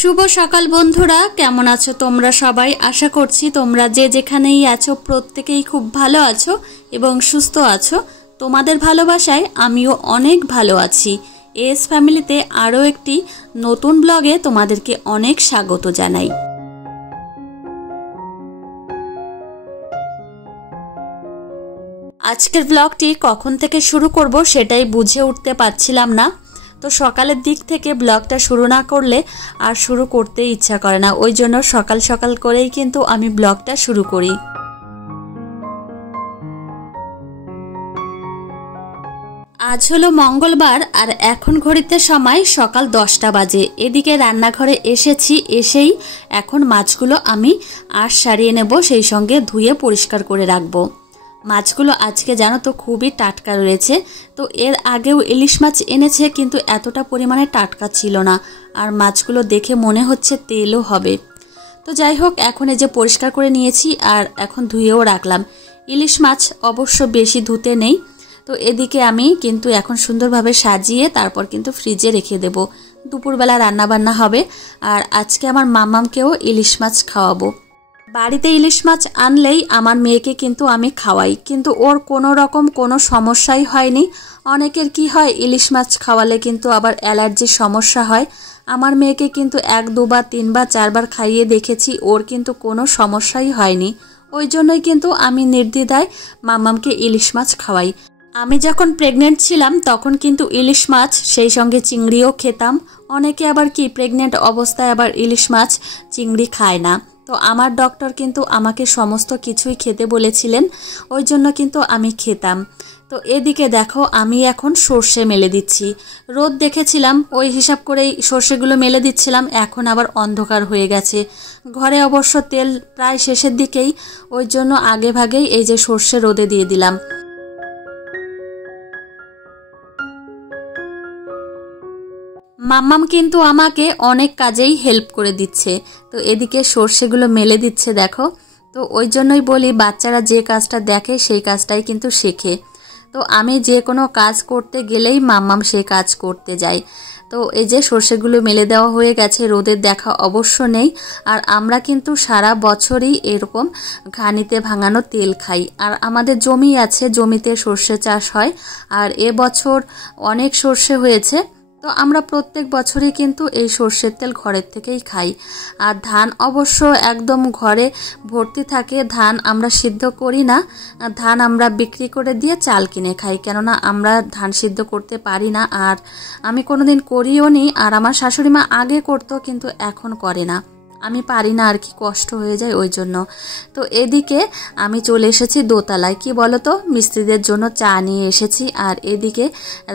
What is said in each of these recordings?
শুভ সকাল বন্ধুরা, কেমন আছো তোমরা সবাই? আশা করছি তোমরা যে যেখানেই আছো প্রত্যেকেই খুব ভালো আছো এবং সুস্থ আছো। তোমাদের ভালোবাসায় আমিও অনেক ভালো আছি। এস ফ্যামিলিতে আরও একটি নতুন ব্লগে তোমাদেরকে অনেক স্বাগত জানাই। আজকের ব্লগটি কখন থেকে শুরু করব সেটাই বুঝে উঠতে পারছিলাম না। তো সকালের দিক থেকে ব্লগটা শুরু না করলে আর শুরু করতে ইচ্ছা করে না, ওই জন্য সকাল সকাল করেই কিন্তু আমি ব্লগটা শুরু করি। আজ হলো মঙ্গলবার আর এখন ঘড়িতে সময় সকাল 10টা বাজে। এদিকে রান্নাঘরে এসেছি, এসেই এখন মাছগুলো আমি আঁশ সারিয়ে নেব, সেই সঙ্গে ধুয়ে পরিষ্কার করে রাখবো। মাছগুলো আজকে জানো তো খুবই টাটকা রয়েছে। তো এর আগেও ইলিশ মাছ এনেছে, কিন্তু এতটা পরিমাণে টাটকা ছিল না, আর মাছগুলো দেখে মনে হচ্ছে তেলও হবে। তো যাই হোক, এখন এই যে পরিষ্কার করে নিয়েছি আর এখন ধুয়েও রাখলাম। ইলিশ মাছ অবশ্য বেশি ধুতে নেই। তো এদিকে আমি কিন্তু এখন সুন্দরভাবে সাজিয়ে তারপর কিন্তু ফ্রিজে রেখে দেব। দুপুরবেলা রান্নাবান্না হবে, আর আজকে আমার মামামকেও ইলিশ মাছ খাওয়াবো। বাড়িতে ইলিশ মাছ আনলেই আমার মেয়েকে কিন্তু আমি খাওয়াই, কিন্তু ওর কোনো রকম কোনো সমস্যাই হয়নি। অনেকের কি হয়, ইলিশ মাছ খাওয়ালে কিন্তু আবার অ্যালার্জির সমস্যা হয়। আমার মেয়েকে কিন্তু 1, 2 বার 3 বার 4 বার খাইয়ে দেখেছি, ওর কিন্তু কোনো সমস্যাই হয়নি। ওই জন্যই কিন্তু আমি নির্দ্বিধায় মামামকে ইলিশ মাছ খাওয়াই। আমি যখন প্রেগনেন্ট ছিলাম তখন কিন্তু ইলিশ মাছ সেই সঙ্গে চিংড়িও খেতাম। অনেকে আবার কি প্রেগনেন্ট অবস্থায় আবার ইলিশ মাছ চিংড়ি খায় না। তো আমার ডক্টর কিন্তু আমাকে সমস্ত কিছুই খেতে বলেছিলেন, ওই জন্য কিন্তু আমি খেতাম। তো এদিকে দেখো, আমি এখন সর্ষে মেলে দিচ্ছি। রোদ দেখেছিলাম, ওই হিসাব করেই সর্ষেগুলো মেলে দিচ্ছিলাম। এখন আবার অন্ধকার হয়ে গেছে। ঘরে অবশ্য তেল প্রায় শেষের দিকেই, ওই জন্য আগে ভাগেই এই যে সর্ষে রোদে দিয়ে দিলাম। মাম্মাম কিন্তু আমাকে অনেক কাজেই হেল্প করে দিচ্ছে। তো এদিকে সর্ষেগুলো মেলে দিচ্ছে দেখো। তো ওই জন্যই বলি, বাচ্চারা যে কাজটা দেখে সেই কাজটাই কিন্তু শেখে। তো আমি যে কোনো কাজ করতে গেলেই মাম্মাম সেই কাজ করতে যায়। তো এই যে সর্ষেগুলো মেলে দেওয়া হয়ে গেছে, রোদের দেখা অবশ্য নেই। আর আমরা কিন্তু সারা বছরই এরকম ঘানিতে ভাঙানো তেল খাই। আর আমাদের জমি আছে, জমিতে সর্ষে চাষ হয়। আর এবছর অনেক সর্ষে হয়েছে। তো আমরা প্রত্যেক বছরই কিন্তু এই সর্ষের তেল ঘরের থেকেই খাই। আর ধান অবশ্য একদম ঘরে ভর্তি থাকে। ধান আমরা সিদ্ধ করি না, ধান আমরা বিক্রি করে দিয়ে চাল কিনে খাই, কেননা আমরা ধান সিদ্ধ করতে পারি না। আর আমি কোনোদিন করিও নি। আর আমার শাশুড়ি মা আগে করতো, কিন্তু এখন করে না। আমি পারি না আর কি, কষ্ট হয়ে যায় ওই জন্য। তো এদিকে আমি চলে এসেছি দোতলায়, কি বলতো, মিস্ত্রিদের জন্য চা নিয়ে এসেছি। আর এদিকে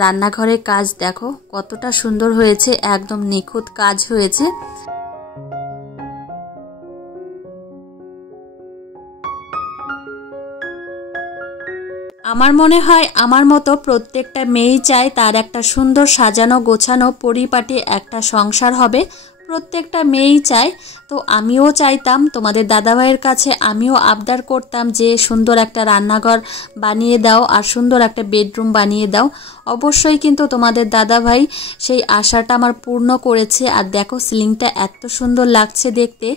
রান্নাঘরের কাজ দেখো কতটা সুন্দর হয়েছে, একদম নিখুঁত কাজ হয়েছে। আমার মনে হয় আমার মতো প্রত্যেকটা মেয়েই চায় তার একটা সুন্দর সাজানো গোছানো পরিপাটি একটা সংসার হবে। প্রত্যেকটা মেয়েই চায়। তো আমিও চাইতাম, তোমাদের দাদাভাইয়ের কাছে আমিও আবদার করতাম যে সুন্দর একটা রান্নাঘর বানিয়ে দাও আর সুন্দর একটা বেডরুম বানিয়ে দাও। অবশ্যই কিন্তু তোমাদের দাদাভাই সেই আশাটা আমার পূর্ণ করেছে। আর দেখো সিলিংটা এত সুন্দর লাগছে দেখতে।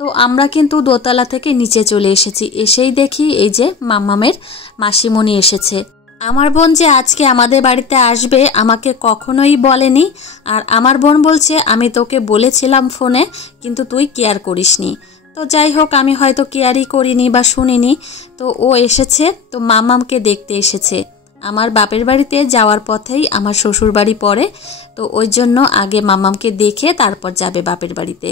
তো আমরা কিন্তু দোতলা থেকে নিচে চলে এসেছি। এসেই দেখি এই যে মাম্মামের মাসিমণি এসেছে। আমার বোন যে আজকে আমাদের বাড়িতে আসবে আমাকে কখনোই বলেনি। আর আমার বোন বলছে, আমি তোকে বলেছিলাম ফোনে, কিন্তু তুই কেয়ার করিসনি। তো যাই হোক, আমি হয়তো কেয়ারই করিনি বা শুনিনি। তো ও এসেছে, তো মাম্মামকে দেখতে এসেছে। আমার বাপের বাড়িতে যাওয়ার পথেই আমার শ্বশুর বাড়ি পড়ে। তো ওই জন্য আগে মাম্মামকে দেখে তারপর যাবে বাপের বাড়িতে।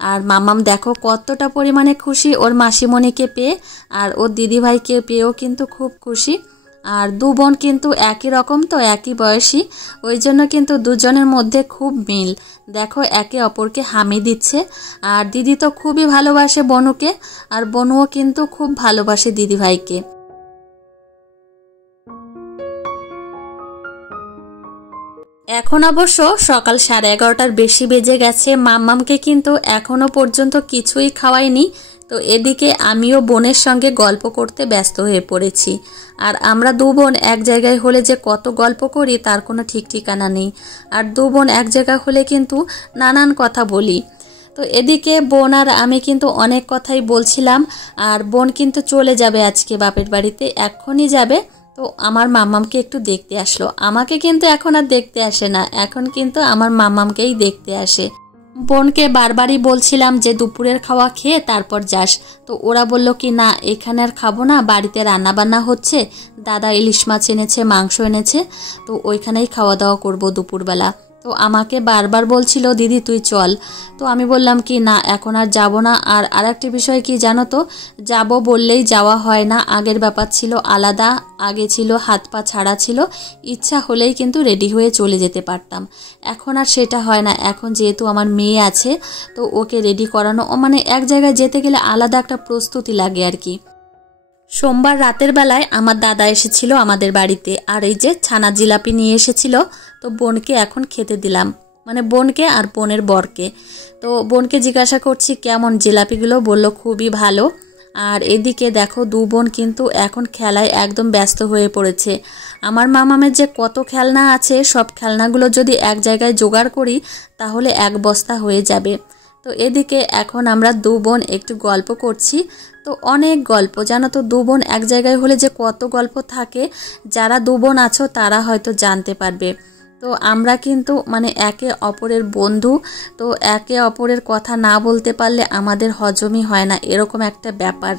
আর মাম্মাম দেখো কতটা পরিমাণে খুশি ওর মাসিমণিকে পেয়ে, আর ওর দিদিভাইকে পেয়েও কিন্তু খুব খুশি। আর দু বোন কিন্তু একই রকম, তো একই বয়সী, ওই জন্য কিন্তু দুজনের মধ্যে খুব মিল। দেখো একে অপরকে হামি দিচ্ছে। আর দিদি তো খুবই ভালোবাসে বনুকে, আর বনুও কিন্তু খুব ভালোবাসে দিদিভাইকে। এখন অবশ্য সকাল 11:30টার বেশি বেজে গেছে। মাম্মামকে কিন্তু এখনো পর্যন্ত কিছুই খাওয়াইনি। তো এদিকে আমিও বোনের সঙ্গে গল্প করতে ব্যস্ত হয়ে পড়েছি। আর আমরা দু বোন এক জায়গায় হলে যে কত গল্প করি তার কোনো ঠিক ঠিকানা নেই। আর দু বোন এক জায়গায় হলে কিন্তু নানান কথা বলি। তো এদিকে বোন আর আমি কিন্তু অনেক কথাই বলছিলাম, আর বোন কিন্তু চলে যাবে আজকে বাপের বাড়িতে, এখনই যাবে। তো আমার মাম্মামকে একটু দেখতে আসলো, আমাকে কিন্তু এখন আর দেখতে আসে না, এখন কিন্তু আমার মাম্মামকেই দেখতে আসে। বোনকে বারবারই বলছিলাম যে দুপুরের খাওয়া খেয়ে তারপর যাস, তো ওরা বলল কি না এখানে আর খাবো না, বাড়িতে রান্না বান্না হচ্ছে, দাদা ইলিশ মাছ এনেছে, মাংস এনেছে, তো ওইখানেই খাওয়া দাওয়া করবো দুপুরবেলা। তো আমাকে বারবার বলছিল দিদি তুই চল, তো আমি বললাম কি না এখন আর যাব না। আর আরেকটি বিষয় কি জানো তো, যাব বললেই যাওয়া হয় না, আগের ব্যাপার ছিল আলাদা, আগে ছিল হাত পা ছাড়া ছিল, ইচ্ছা হলেই কিন্তু রেডি হয়ে চলে যেতে পারতাম, এখন আর সেটা হয় না। এখন যেহেতু আমার মেয়ে আছে তো ওকে রেডি করানো, মানে এক জায়গায় যেতে গেলে আলাদা একটা প্রস্তুতি লাগে আর কি। সোমবার রাতের বেলায় আমার দাদা এসেছিল আমাদের বাড়িতে, আর এই যে ছানা জিলাপি নিয়ে এসেছিল, তো বোনকে এখন খেতে দিলাম, মানে বোনকে আর বোনের বরকে। তো বোনকে জিজ্ঞাসা করছি কেমন জিলাপিগুলো, বলল খুবই ভালো। আর এদিকে দেখো দু বোন কিন্তু এখন খেলায় একদম ব্যস্ত হয়ে পড়েছে। আমার মামামের যে কত খেলনা আছে, সব খেলনাগুলো যদি এক জায়গায় জোগাড় করি তাহলে এক বস্তা হয়ে যাবে। তো এদিকে এখন আমরা দু বোন একটু গল্প করছি, তো অনেক গল্প জানো তো, দু বোন এক জায়গায় হলে যে কত গল্প থাকে, যারা দু বোন আছো তারা হয়তো জানতে পারবে। তো আমরা কিন্তু মানে একে অপরের বন্ধু, তো একে অপরের কথা না বলতে পারলে আমাদের হজমই হয় না, এরকম একটা ব্যাপার।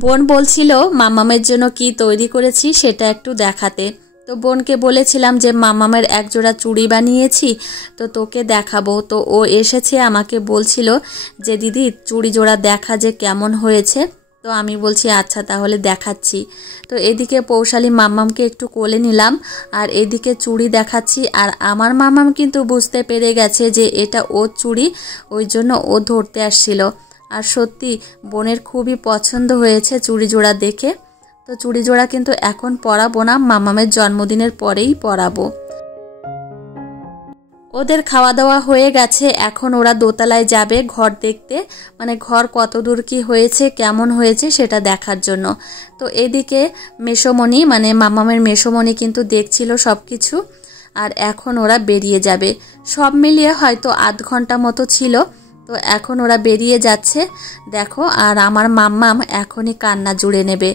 বোন বলছিল মামামের জন্য কি তৈরি করেছি সেটা একটু দেখাতে, তো বোনকে বলেছিলাম যে মামামের একজোড়া চুড়ি বানিয়েছি, তো তোকে দেখাবো। তো ও এসেছে, আমাকে বলছিল যে দিদি চুড়ি জোড়া দেখা যে কেমন হয়েছে, তো আমি বলছি আচ্ছা তাহলে দেখাচ্ছি। তো এদিকে পৌশালী মাম্মামকে একটু কোলে নিলাম, আর এদিকে চুড়ি দেখাচ্ছি, আর আমার মাম্মাম কিন্তু বুঝতে পেরে গেছে যে এটা ওর চুড়ি, ওই জন্য ও ধরতে আসছিল। আর সত্যি বোনের খুবই পছন্দ হয়েছে চুড়ি জোড়া দেখে। তো চুড়ি জোড়া কিন্তু এখন পরাবো না, মামামের জন্মদিনের পরেই পরাবো। ওদের খাওয়া দাওয়া হয়ে গেছে, এখন ওরা দোতলায় যাবে ঘর দেখতে, মানে ঘর কত দূর কি হয়েছে কেমন হয়েছে সেটা দেখার জন্য। তো এদিকে মেসোমণি মানে মামামের মেসোমণি কিন্তু দেখছিল সব কিছু, আর এখন ওরা বেরিয়ে যাবে, সব মিলিয়ে হয়তো আধ ঘন্টা মতো ছিল। তো এখন ওরা বেরিয়ে যাচ্ছে দেখো, আর আমার মাম্মাম এখনই কান্না জুড়ে নেবে।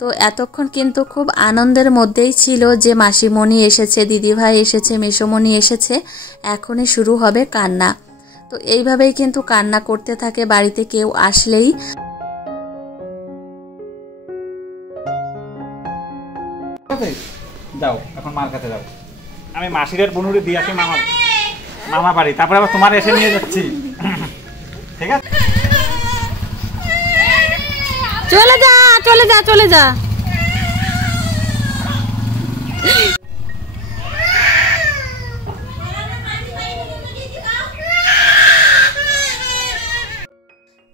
তো এতক্ষণ কিন্তু খুব আনন্দের মধ্যেই ছিল যে মাসিমণি এসেছে, দিদিভাই এসেছে, মেসোমণি এসেছে, এখনই শুরু হবে কান্না। তো এইভাবেই কিন্তু কান্না করতে থাকে বাড়িতে কেউ আসলেই। যাও এখন মার কাছে যাও, আমি মাসিরের বনুরে দিয়ে আসি মামা বাড়ি, তারপরে আবার তোমার এসে নিয়ে যাচ্ছি, ঠিক আছে? চলে যা চলে যা চলে যা।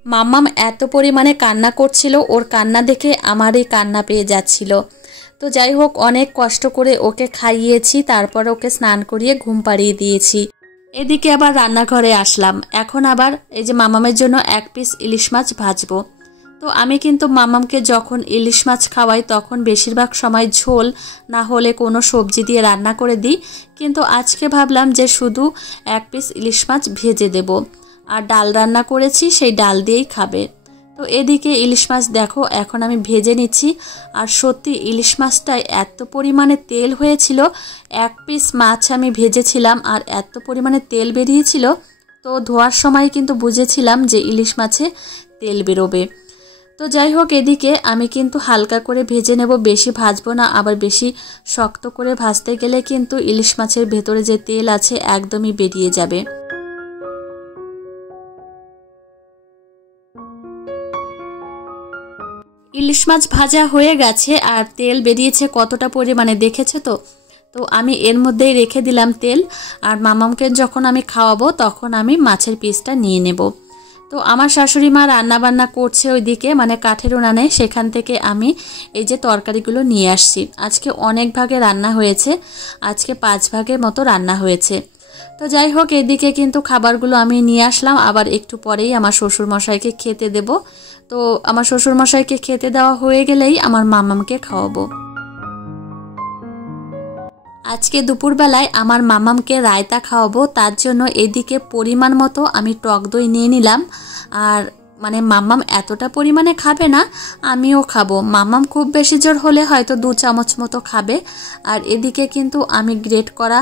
মাম্মাম এত পরিমাণে কান্না করছিল, ওর কান্না দেখে আমারই কান্না পেয়ে যাচ্ছিল। তো যাই হোক অনেক কষ্ট করে ওকে খাইয়েছি, তারপর ওকে স্নান করিয়ে ঘুম পাড়িয়ে দিয়েছি। এদিকে আবার রান্নাঘরে আসলাম, এখন আবার এই যে মামামের জন্য এক পিস ইলিশ মাছ ভাজবো। তো আমি কিন্তু মামামকে যখন ইলিশ মাছ খাওয়াই তখন বেশিরভাগ সময় ঝোল না হলে কোনো সবজি দিয়ে রান্না করে দিই, কিন্তু আজকে ভাবলাম যে শুধু এক পিস ইলিশ মাছ ভেজে দেব, আর ডাল রান্না করেছি সেই ডাল দিয়েই খাবে। তো এদিকে ইলিশ মাছ দেখো এখন আমি ভেজে নিচ্ছি, আর সত্যি ইলিশ মাছটায় এত পরিমাণে তেল হয়েছিল, এক পিস মাছ আমি ভেজেছিলাম আর এত পরিমাণে তেল বেরিয়েছিল, তো ধোয়ার সময় কিন্তু বুঝেছিলাম যে ইলিশ মাছে তেল বেরোবে। তো যাই হোক এদিকে আমি কিন্তু হালকা করে ভেজে নেব, বেশি ভাজবো না, আবার বেশি শক্ত করে ভাজতে গেলে কিন্তু ইলিশ মাছের ভেতরে যে তেল আছে একদমই বেরিয়ে যাবে। ইলিশ মাছ ভাজা হয়ে গেছে আর তেল বেরিয়েছে কতটা পরিমাণে দেখেছো তো। তো আমি এর মধ্যেই রেখে দিলাম তেল, আর মামামকে যখন আমি খাওয়াবো তখন আমি মাছের পিসটা নিয়ে নেব। তো আমার শাশুড়ি মা রান্নাবান্না করছে ওইদিকে, মানে কাঠের উনানে, সেখান থেকে আমি এই যে তরকারিগুলো নিয়ে আসছি। আজকে অনেক ভাগে রান্না হয়েছে, আজকে 5 ভাগের মতো রান্না হয়েছে। তো যাই হোক এদিকে কিন্তু খাবারগুলো আমি নিয়ে আসলাম, আবার একটু পরেই আমার শ্বশুরমশাইকে খেতে দেব। তো আমার শ্বশুরমশাইকে খেতে দেওয়া হয়ে গেলেই আমার মামামকে খাওয়াবো। আজকে দুপুরবেলায় আমার মামামকে রায়তা খাওয়াবো, তার জন্য এদিকে পরিমাণ মতো আমি টক দই নিয়ে নিলাম। আর মানে মামাম এতটা পরিমাণে খাবে না, আমিও খাবো। মামাম খুব বেশি জোর হলে হয়তো 2 চামচ মতো খাবে। আর এদিকে কিন্তু আমি গ্রেট করা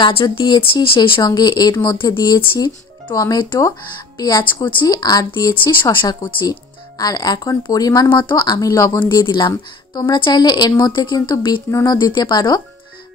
গাজর দিয়েছি, সেই সঙ্গে এর মধ্যে দিয়েছি টমেটো, পেঁয়াজ কুচি আর দিয়েছি শসা কুচি। আর এখন পরিমাণ মতো আমি লবণ দিয়ে দিলাম। তোমরা চাইলে এর মধ্যে কিন্তু বিট নুনও দিতে পারো।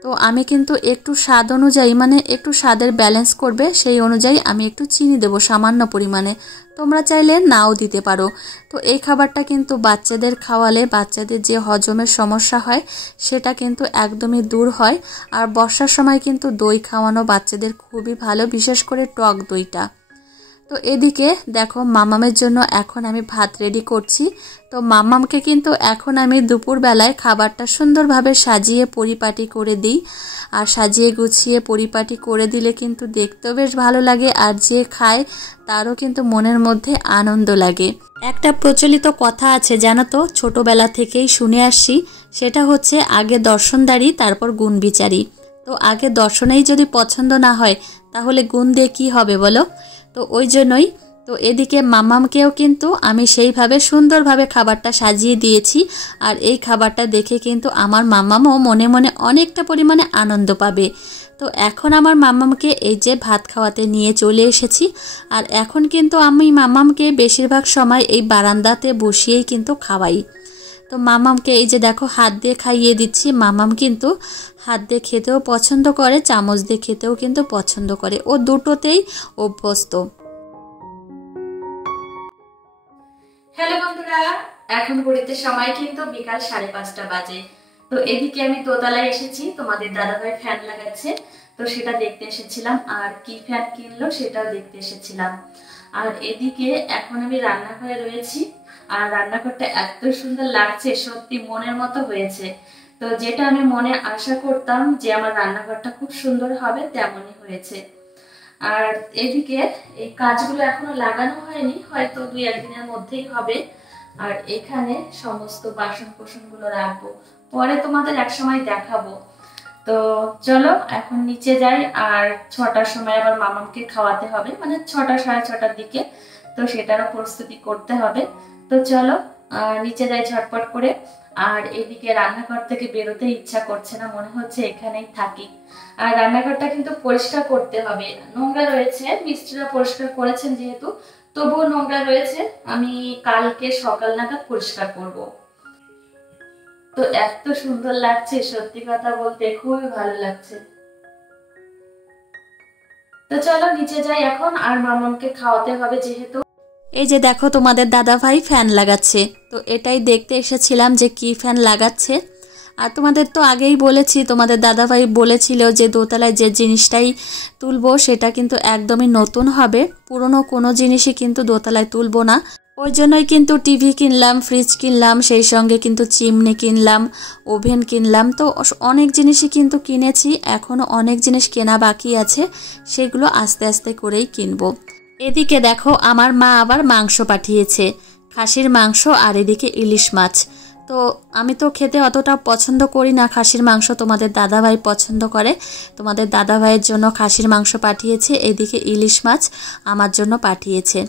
তো আমি কিন্তু একটু স্বাদ অনুযায়ী, মানে একটু স্বাদের ব্যালেন্স করবে সেই অনুযায়ী আমি একটু চিনি দেবো সামান্য পরিমাণে। তোমরা চাইলে নাও দিতে পারো। তো এই খাবারটা কিন্তু বাচ্চাদের খাওয়ালে বাচ্চাদের যে হজমের সমস্যা হয় সেটা কিন্তু একদমই দূর হয়। আর বর্ষার সময় কিন্তু দই খাওয়ানো বাচ্চাদের খুবই ভালো, বিশেষ করে টক দইটা। তো এদিকে দেখো মামামের জন্য এখন আমি ভাত রেডি করছি। তো মামামকে কিন্তু এখন আমি দুপুরবেলায় খাবারটা সুন্দরভাবে সাজিয়ে পরিপাটি করে দিই। আর সাজিয়ে গুছিয়ে পরিপাটি করে দিলে কিন্তু দেখতেও বেশ ভালো লাগে, আর যে খায় তারও কিন্তু মনের মধ্যে আনন্দ লাগে। একটা প্রচলিত কথা আছে জানো তো, ছোটবেলা থেকেই শুনে আসছি, সেটা হচ্ছে আগে দর্শনদারি তারপর গুণ বিচারি। তো আগে দর্শনেই যদি পছন্দ না হয় তাহলে গুণ দিয়ে কী হবে বলো? তো ওই জন্যই তো এদিকে মামামকেও কিন্তু আমি সেইভাবে সুন্দরভাবে খাবারটা সাজিয়ে দিয়েছি। আর এই খাবারটা দেখে কিন্তু আমার মামামও মনে মনে অনেকটা পরিমাণে আনন্দ পাবে। তো এখন আমার মামামকে এই যে ভাত খাওয়াতে নিয়ে চলে এসেছি। আর এখন কিন্তু আমি মামামকে বেশিরভাগ সময় এই বারান্দাতে বসিয়েই কিন্তু খাওয়াই। তো মামামকে এই যে দেখো হাত দিয়ে খাইয়ে দিচ্ছি। মামাম কিন্তু হাত দিয়ে খেতেও পছন্দ করে, চামচ দিয়ে খেতেও কিন্তু পছন্দ করে, ও দুটোতেই অভ্যস্ত। হ্যালো বন্ধুরা, এখন ঘড়িতে সময় কিন্তু বিকাল 5:30 বাজে। তো এদিকে আমি দোতলায় এসেছি, তোমাদের দাদাভাই ফ্যান লাগাচ্ছে, তো সেটা দেখতে এসেছিলাম। আর কি ফ্যান কিনলো সেটাও দেখতে এসেছিলাম। আর এদিকে এখন আমি রান্নাঘরে রয়েছি। আর রান্নাঘরটা এত সুন্দর লাগছে, সত্যি মনের মতো হয়েছে। তো যেটা আমি মনে আশা করতাম যে আমার রান্নাঘরটা খুব সুন্দর হবে, তেমনই হয়েছে। আর এদিকে এই কাজগুলো এখনো লাগানো হয়নি, হয়তো 2-1 দিনের মধ্যেই হবে। আর এখানে সমস্ত বাসন কোসন গুলো রাখবো, পরে তোমাদের এক সময় দেখাবো। তো চলো এখন নিচে যাই। আর 6টার সময় আবার মামামকে খাওয়াতে হবে, মানে 6টা 6:30টার দিকে, তো সেটারও প্রস্তুতি করতে হবে। তো চলো নিচে যাই ঝটপট করে। আর এদিকে রান্নাঘর থেকে বেরোতে ইচ্ছা করছে না, মনে হচ্ছে এখানেই থাকি। আর রান্নাঘরটা কিন্তু পরিষ্কার করতে হবে, নোংরা রয়েছে, মিস্ত্রিরা পরিষ্কার করেছেন যেহেতু, তবুও নোংরা রয়েছে। আমি কালকে সকাল নাগাদ পরিষ্কার করব। তো এত সুন্দর লাগছে, সত্যি কথা বলতে খুবই ভালো লাগছে। তো চলো নিচে যাই এখন, আর মামামকে খাওয়াতে হবে যেহেতু। এই যে দেখো তোমাদের দাদাভাই ফ্যান লাগাচ্ছে, তো এটাই দেখতে এসেছিলাম যে কি ফ্যান লাগাচ্ছে। আর তোমাদের তো আগেই বলেছি, তোমাদের দাদাভাই বলেছিল যে দোতলায় যে জিনিসটাই তুলবো সেটা কিন্তু একদমই নতুন হবে, পুরনো কোনো জিনিসই কিন্তু দোতলায় তুলবো না। ওই জন্যই কিন্তু টিভি কিনলাম, ফ্রিজ কিনলাম, সেই সঙ্গে কিন্তু চিমনি কিনলাম, ওভেন কিনলাম। তো অনেক জিনিসই কিন্তু কিনেছি, এখনও অনেক জিনিস কেনা বাকি আছে, সেগুলো আস্তে আস্তে করেই কিনবো। এদিকে দেখো আমার মা আবার মাংস পাঠিয়েছে, খাসির মাংস, আর এদিকে ইলিশ মাছ। তো আমি তো খেতে অতটা পছন্দ করি না খাসির মাংস, তোমাদের দাদাভাই পছন্দ করে। তোমাদের দাদাভাইয়ের জন্য খাসির মাংস পাঠিয়েছে, এদিকে ইলিশ মাছ আমার জন্য পাঠিয়েছে।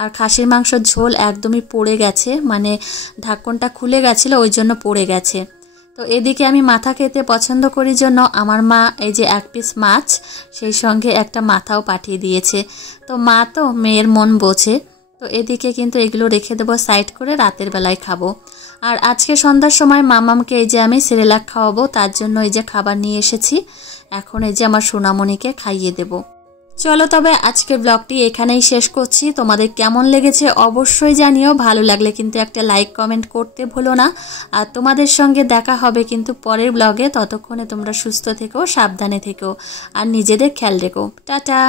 আর খাসির মাংসর ঝোল একদমই পড়ে গেছে, মানে ঢাকনটা খুলে গেছিলো, ওই জন্য পড়ে গেছে। তো এদিকে আমি মাথা খেতে পছন্দ করি জন্য আমার মা এই যে 1 পিস মাছ, সেই সঙ্গে একটা মাথাও পাঠিয়ে দিয়েছে। তো মা তো মেয়ের মন বোঝে। তো এদিকে কিন্তু এগুলো রেখে দেবো সাইড করে, রাতের বেলায় খাবো। আর আজকে সন্ধ্যার সময় মামামকে এই যে আমি সেরেলাক খাওয়াবো, তার জন্য এই যে খাবার নিয়ে এসেছি। এখন এই যে আমার সোনামণিকে খাইয়ে দেব। চলো তবে আজকের ব্লগটি এখানেই শেষ করছি। তোমাদের কেমন লেগেছে অবশ্যই জানিও, ভালো লাগলে কিন্তু একটা লাইক কমেন্ট করতে ভুলো না। আর তোমাদের সঙ্গে দেখা হবে কিন্তু পরের ব্লগে। ততক্ষণে তোমরা সুস্থ থেকো, সাবধানে থেকো, আর নিজেদের খেয়াল রেখো। টাটা।